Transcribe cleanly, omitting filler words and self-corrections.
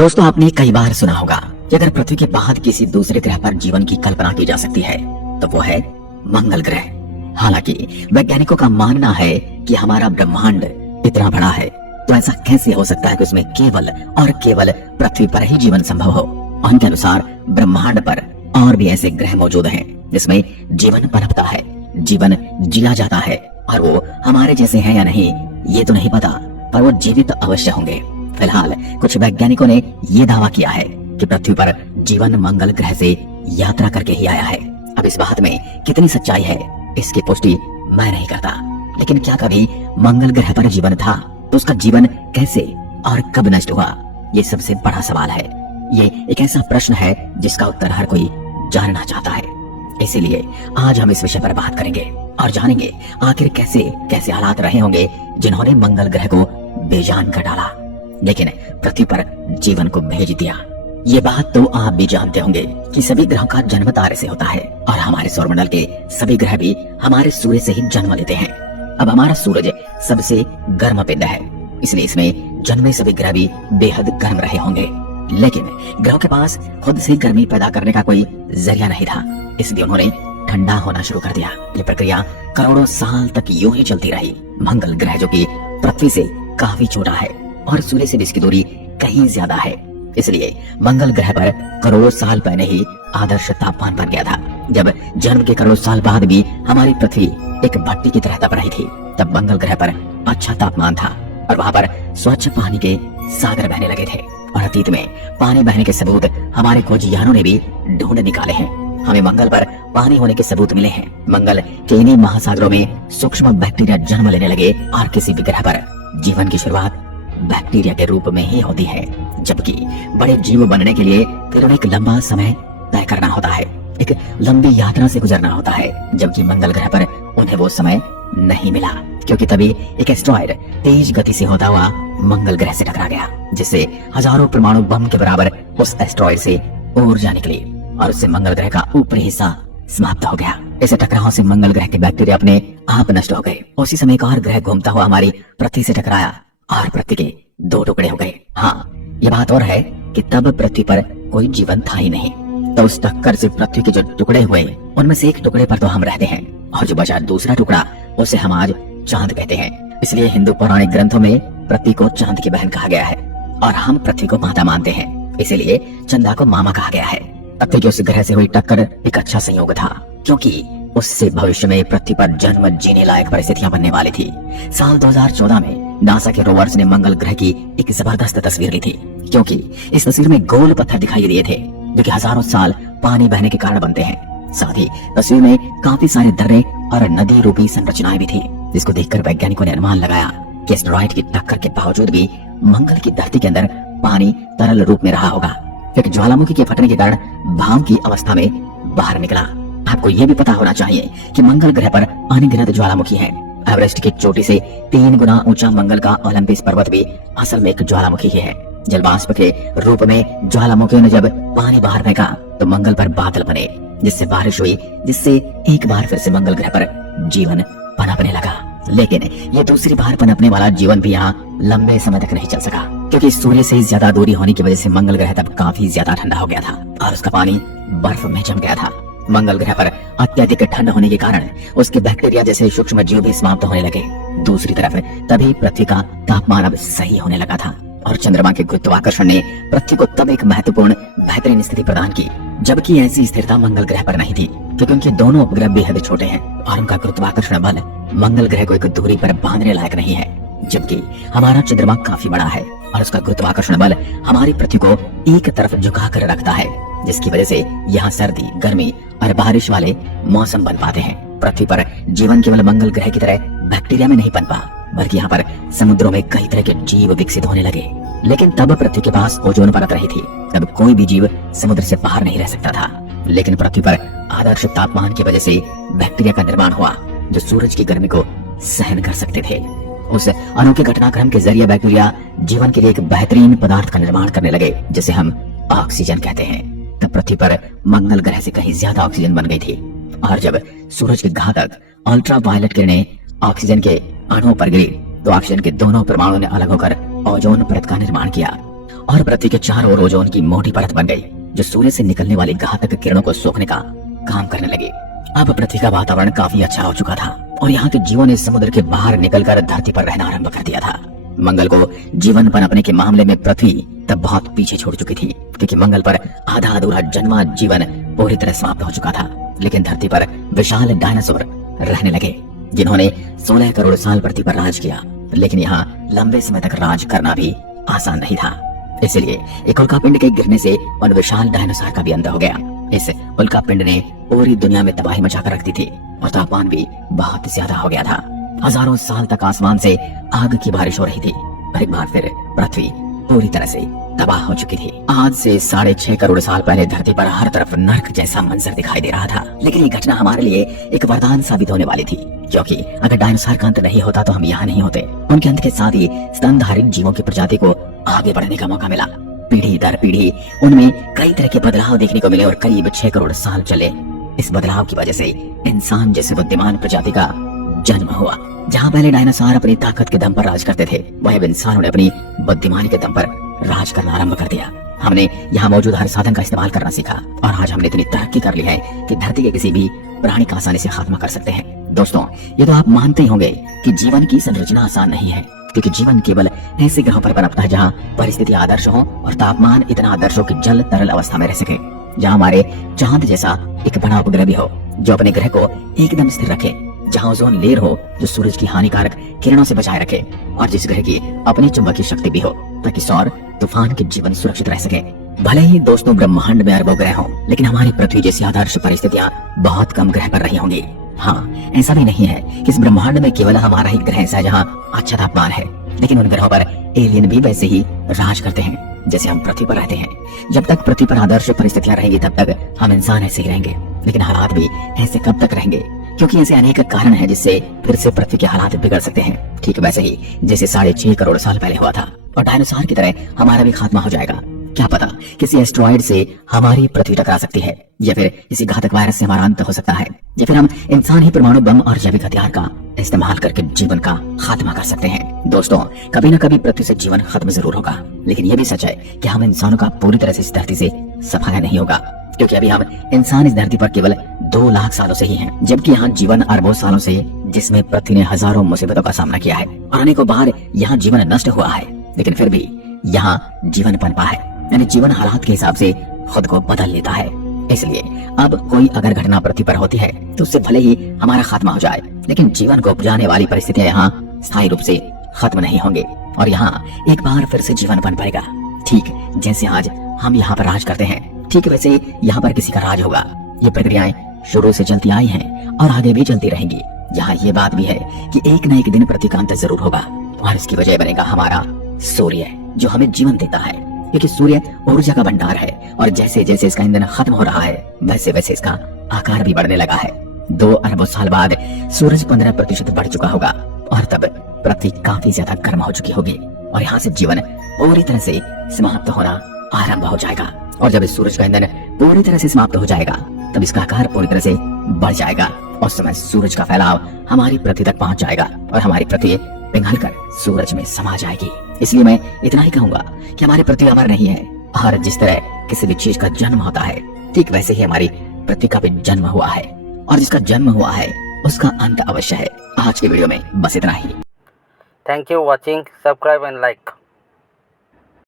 दोस्तों, आपने कई बार सुना होगा कि अगर पृथ्वी के बाद किसी दूसरे ग्रह पर जीवन की कल्पना की जा सकती है तो वो है मंगल ग्रह। हालांकि वैज्ञानिकों का मानना है कि हमारा ब्रह्मांड इतना बड़ा है तो ऐसा कैसे हो सकता है कि उसमें केवल और केवल पृथ्वी पर ही जीवन संभव हो। उनके अनुसार ब्रह्मांड पर और भी ऐसे ग्रह मौजूद हैं जिसमें जीवन पनपता है, जीवन जिया जाता है, और वो हमारे जैसे हैं या नहीं ये तो नहीं पता, पर वो जीवित अवश्य होंगे। फिलहाल कुछ वैज्ञानिकों ने ये दावा किया है कि पृथ्वी पर जीवन मंगल ग्रह से यात्रा करके ही आया है। अब इस बात में कितनी सच्चाई है इसकी पुष्टि मैं नहीं करता, लेकिन क्या कभी मंगल ग्रह पर जीवन था तो उसका जीवन कैसे और कब नष्ट हुआ, ये सबसे बड़ा सवाल है। ये एक ऐसा प्रश्न है जिसका उत्तर हर कोई जानना चाहता है। इसीलिए आज हम इस विषय पर बात करेंगे और जानेंगे आखिर कैसे कैसे हालात रहे होंगे जिन्होंने मंगल ग्रह को बेजान कर डाला लेकिन पृथ्वी पर जीवन को भेज दिया। ये बात तो आप भी जानते होंगे कि सभी ग्रहों का जन्म तारे से होता है और हमारे सौरमंडल के सभी ग्रह भी हमारे सूर्य से ही जन्म लेते हैं। अब हमारा सूरज सबसे गर्म पिंड है, इसलिए इसमें जन्मे सभी ग्रह भी बेहद गर्म रहे होंगे। लेकिन ग्रहों के पास खुद से गर्मी पैदा करने का कोई जरिया नहीं था, इसलिए उन्होंने ठंडा होना शुरू कर दिया। ये प्रक्रिया करोड़ों साल तक यूं ही चलती रही। मंगल ग्रह जो कि पृथ्वी से काफी छोटा है और सूर्य से भी इसकी दूरी कहीं ज्यादा है, इसलिए मंगल ग्रह पर करोड़ों साल पहले ही आदर्श तापमान बन गया था। जब जन्म के करोड़ों साल बाद भी हमारी पृथ्वी एक भट्टी की तरह तप रही थी, तब मंगल ग्रह पर अच्छा तापमान था और वहाँ पर स्वच्छ पानी के सागर बहने लगे थे। और अतीत में पानी बहने के सबूत हमारे खोजयानों ने भी ढूंढ निकाले हैं। हमें मंगल पर पानी होने के सबूत मिले हैं। मंगल के इन्हीं महासागरों में सूक्ष्म बैक्टीरिया जन्म लेने लगे और किसी भी ग्रह पर जीवन की शुरुआत बैक्टीरिया के रूप में ही होती है, जबकि बड़े जीव बनने के लिए फिर एक लंबा समय तय करना होता है, एक लंबी यात्रा से गुजरना होता है, जबकि मंगल ग्रह पर उन्हें वो समय नहीं मिला क्योंकि तभी एक एस्ट्रॉयड तेज गति से होता हुआ मंगल ग्रह से टकरा गया, जिससे हजारों परमाणु बम के बराबर उस एस्ट्रॉयड से ऊर्जा निकली और उससे मंगल ग्रह का ऊपरी हिस्सा समाप्त हो गया। इस टकराव से मंगल ग्रह के बैक्टीरिया अपने आप नष्ट हो गए। उसी समय एक और ग्रह घूमता हुआ हमारी पृथ्वी से टकराया और पृथ्वी के दो टुकड़े हो गए। हाँ, ये बात और है कि तब पृथ्वी पर कोई जीवन था ही नहीं, तो उस टक्कर से पृथ्वी के जो टुकड़े हुए उनमें से एक टुकड़े पर तो हम रहते हैं और जो बचा दूसरा टुकड़ा उसे हम आज चांद कहते हैं। इसलिए हिंदू पौराणिक ग्रंथों में पृथ्वी को चांद की बहन कहा गया है और हम पृथ्वी को माता मानते हैं, इसीलिए चंदा को मामा कहा गया है। पृथ्वी के उस ग्रह से हुई टक्कर एक अच्छा संयोग था क्योंकि उससे भविष्य में पृथ्वी पर जन्म जीने लायक परिस्थितियां बनने वाली थी। साल 2014 में नासा के रोवर्स ने मंगल ग्रह की एक जबरदस्त तस्वीर ली थी, क्योंकि इस तस्वीर में गोल पत्थर दिखाई दिए थे जो कि हजारों साल पानी बहने के कारण बनते हैं। साथ ही तस्वीर में काफी सारे दर्रे और नदी रूपी संरचनाएं भी थी, जिसको देखकर वैज्ञानिकों ने अनुमान लगाया कि एस्टेरॉयड की टक्कर के बावजूद भी मंगल की धरती के अंदर पानी तरल रूप में रहा होगा। एक ज्वालामुखी के फटने के कारण भाप की अवस्था में बाहर निकला। आपको ये भी पता होना चाहिए कि मंगल ग्रह पर अनगिनत ज्वालामुखी हैं। एवरेस्ट की चोटी से 3 गुना ऊंचा मंगल का ओलंपस पर्वत भी असल में एक ज्वालामुखी ही है। जलवाष्प के रूप में ज्वालामुखियों ने जब पानी बाहर फेंका तो मंगल पर बादल बने, जिससे बारिश हुई, जिससे एक बार फिर से मंगल ग्रह पर जीवन पनपने लगा। लेकिन ये दूसरी बार पनपने वाला जीवन भी यहाँ लंबे समय तक नहीं चल सका, क्योंकि सूर्य से ज्यादा दूरी होने की वजह से मंगल ग्रह तब काफी ज्यादा ठंडा हो गया था और उसका पानी बर्फ में जम गया था। मंगल ग्रह पर अत्यधिक ठंड होने के कारण उसके बैक्टीरिया जैसे सूक्ष्म जीव भी समाप्त होने लगे। दूसरी तरफ तभी पृथ्वी का तापमान अब सही होने लगा था और चंद्रमा के गुरुत्वाकर्षण ने पृथ्वी को तब एक महत्वपूर्ण बेहतरीन स्थिति प्रदान की, जबकि ऐसी स्थिरता मंगल ग्रह पर नहीं थी, क्योंकि उनके दोनों उपग्रह बेहद छोटे हैं और उनका गुरुत्वाकर्षण बल मंगल ग्रह को एक दूरी पर बांधने लायक नहीं है, जबकि हमारा चंद्रमा काफी बड़ा है और उसका गुरुत्वाकर्षण बल हमारी पृथ्वी को एक तरफ झुका कर रखता है, जिसकी वजह से यहाँ सर्दी, गर्मी और बारिश वाले मौसम बन पाते हैं। पृथ्वी पर जीवन केवल मंगल ग्रह की तरह बैक्टीरिया में नहीं पनपा, बल्कि यहाँ पर समुद्रों में कई तरह के जीव विकसित होने लगे। लेकिन तब पृथ्वी के पास ओजोन परत रही थी, तब कोई भी जीव समुद्र से बाहर नहीं रह सकता था। लेकिन पृथ्वी पर आदर्श तापमान की वजह से बैक्टीरिया का निर्माण हुआ जो सूरज की गर्मी को सहन कर सकते थे। उस अनोखे घटनाक्रम के जरिए बैक्टीरिया जीवन के लिए एक बेहतरीन पदार्थ का निर्माण करने लगे, जिसे हम ऑक्सीजन कहते हैं। तब पृथ्वी पर मंगल ग्रह से कहीं ज्यादा ऑक्सीजन बन गई थी और जब सूरज की घातक अल्ट्रा वायलेट किरणें ऑक्सीजन के अणुओं पर गिरी तो ऑक्सीजन के दोनों परमाणुओं ने अलग होकर ओजोन परत का निर्माण किया और पृथ्वी के चारों ओर ओजोन की मोटी परत बन गई, जो सूर्य से निकलने वाली घातक किरणों को सोखने का काम करने लगी। अब पृथ्वी का वातावरण काफी अच्छा हो चुका था और यहाँ के जीवों ने समुद्र के बाहर निकलकर धरती पर रहना आरंभ कर दिया था। मंगल को जीवन पनपने के मामले में पृथ्वी तब बहुत पीछे छोड़ चुकी थी, क्योंकि मंगल पर आधा अधूरा जन्मा जीवन पूरी तरह समाप्त हो चुका था। लेकिन धरती पर विशाल डायनासोर रहने लगे, जिन्होंने 16 करोड़ साल पृथ्वी पर राज किया। लेकिन यहाँ लंबे समय तक राज करना भी आसान नहीं था, इसलिए एक उल्कापिंड के गिरने से उन विशाल डायनासोर का भी अंत हो गया। इस उल्कापिंड ने पूरी दुनिया में तबाही मचाकर रख दी थी और तापमान भी बहुत ज्यादा हो गया था। हजारों साल तक आसमान से आग की बारिश हो रही थी और एक बार फिर पृथ्वी पूरी तरह से तबाह हो चुकी थी। आज से 6.5 करोड़ साल पहले धरती पर हर तरफ नर्क जैसा मंजर दिखाई दे रहा था। लेकिन ये घटना हमारे लिए एक वरदान साबित होने वाली थी, क्योंकि अगर डायनासोर का अंत नहीं होता तो हम यहाँ नहीं होते। उनके अंत के साथ ही स्तनधारी जीवों की प्रजाति को आगे बढ़ने का मौका मिला। पीढ़ी दर पीढ़ी उनमें कई तरह के बदलाव देखने को मिले और करीब 6 करोड़ साल चले। इस बदलाव की वजह से इंसान जैसे बुद्धिमान प्रजाति का जन्म हुआ। जहाँ पहले डायनासोर अपनी ताकत के दम पर राज करते थे, वहीं अब इंसानों ने अपनी बुद्धिमानी के दम पर राज करना आरंभ कर दिया। हमने यहाँ मौजूद हर साधन का इस्तेमाल करना सीखा और आज हमने इतनी तरक्की कर ली है कि धरती के किसी भी प्राणी का आसानी से खात्मा कर सकते हैं। दोस्तों, ये तो आप मानते ही होंगे कि जीवन की संरचना आसान नहीं है, क्योंकि जीवन केवल ऐसे ग्रहों पर पनपता है जहाँ परिस्थिति आदर्श हो और तापमान इतना आदर्श हो कि जल तरल अवस्था में रह सके। जहाँ हमारे चांद जैसा एक बड़ा उपग्रह भी हो जो अपने ग्रह को एकदम स्थिर रखे, जहाँ ओजोन लेयर हो जो सूरज की हानिकारक किरणों से बचाए रखे, और जिस ग्रह की अपनी चुंबकीय शक्ति भी हो ताकि सौर तूफान के जीवन सुरक्षित रह सके। भले ही दोस्तों ब्रह्मांड में अरबों ग्रह हों, लेकिन हमारी पृथ्वी जैसी आदर्श परिस्थितियां बहुत कम ग्रह पर रही होंगी। हाँ, ऐसा भी नहीं है कि इस ब्रह्मांड में केवल हमारा ही ग्रह ऐसा है जहाँ अच्छा तापमान है, लेकिन उन ग्रहों पर एलियन भी वैसे ही राज करते हैं जैसे हम पृथ्वी पर रहते हैं। जब तक पृथ्वी पर आदर्श परिस्थितियां रहेंगी तब तक हम इंसान ऐसे ही रहेंगे, लेकिन हालात भी ऐसे कब तक रहेंगे? क्योंकि ऐसे अनेक कारण हैं जिससे फिर से पृथ्वी के हालात बिगड़ सकते हैं, ठीक वैसे ही जैसे 6.5 करोड़ साल पहले हुआ था। और डायनासोर की तरह हमारा भी खात्मा हो जाएगा। क्या पता किसी एस्ट्रॉइड से हमारी पृथ्वी टकरा सकती है, या फिर किसी घातक वायरस से हमारा अंत हो सकता है, या फिर हम इंसान ही परमाणु बम और जैविक हथियार का इस्तेमाल करके जीवन का खात्मा कर सकते हैं। दोस्तों, कभी न कभी पृथ्वी से जीवन खत्म जरूर होगा, लेकिन यह भी सच है कि हम इंसानों का पूरी तरह से इस धरती से सफाया नहीं होगा, क्योंकि अभी हम इंसान इस धरती पर केवल 2 लाख सालों से ही हैं, जबकि यहाँ जीवन अरबों सालों से, जिसमें पृथ्वी ने हजारों मुसीबतों का सामना किया है और अनेकों बार यहाँ जीवन नष्ट हुआ है, लेकिन फिर भी यहाँ जीवन पनपा है। यानी जीवन हालात के हिसाब से खुद को बदल लेता है। इसलिए अब कोई अगर घटना पृथ्वी पर होती है तो उससे भले ही हमारा खात्मा हो जाए, लेकिन जीवन को उपजाने वाली परिस्थितियां यहाँ स्थायी रूप से खत्म नहीं होंगे और यहाँ एक बार फिर से जीवन बन पाएगा। ठीक जैसे आज हम यहाँ पर राज करते हैं, ठीक वैसे यहाँ पर किसी का राज होगा। ये प्रक्रियाएं शुरू से चलती आई हैं और आगे भी चलती रहेंगी। यहाँ ये बात भी है कि एक न एक दिन पृथ्वी का अंत जरूर होगा और इसकी वजह बनेगा हमारा सूर्य, जो हमें जीवन देता है, क्योंकि सूर्य ऊर्जा का भंडार है और जैसे जैसे इसका ईंधन खत्म हो रहा है वैसे वैसे इसका आकार भी बढ़ने लगा है। 2 अरब साल बाद सूरज 15% बढ़ चुका होगा और तब पृथ्वी काफी ज्यादा गर्म हो चुकी होगी और यहाँ से जीवन पूरी तरह से समाप्त होना आरंभ हो जाएगा। और जब इस सूरज का ईंधन पूरी तरह से समाप्त हो जाएगा तब इसका आकार पूरी तरह से बढ़ जाएगा और उस समय सूरज का फैलाव हमारी पृथ्वी तक पहुंच जाएगा और हमारी पृथ्वी पिघलकर सूरज में समा जाएगी। इसलिए मैं इतना ही कहूंगा कि हमारी पृथ्वी अमर नहीं है और जिस तरह किसी भी चीज का जन्म होता है ठीक वैसे ही हमारी पृथ्वी का भी जन्म हुआ है और जिसका जन्म हुआ है उसका अंत अवश्य है। आज की वीडियो में बस इतना ही। Thank you watching, subscribe and like.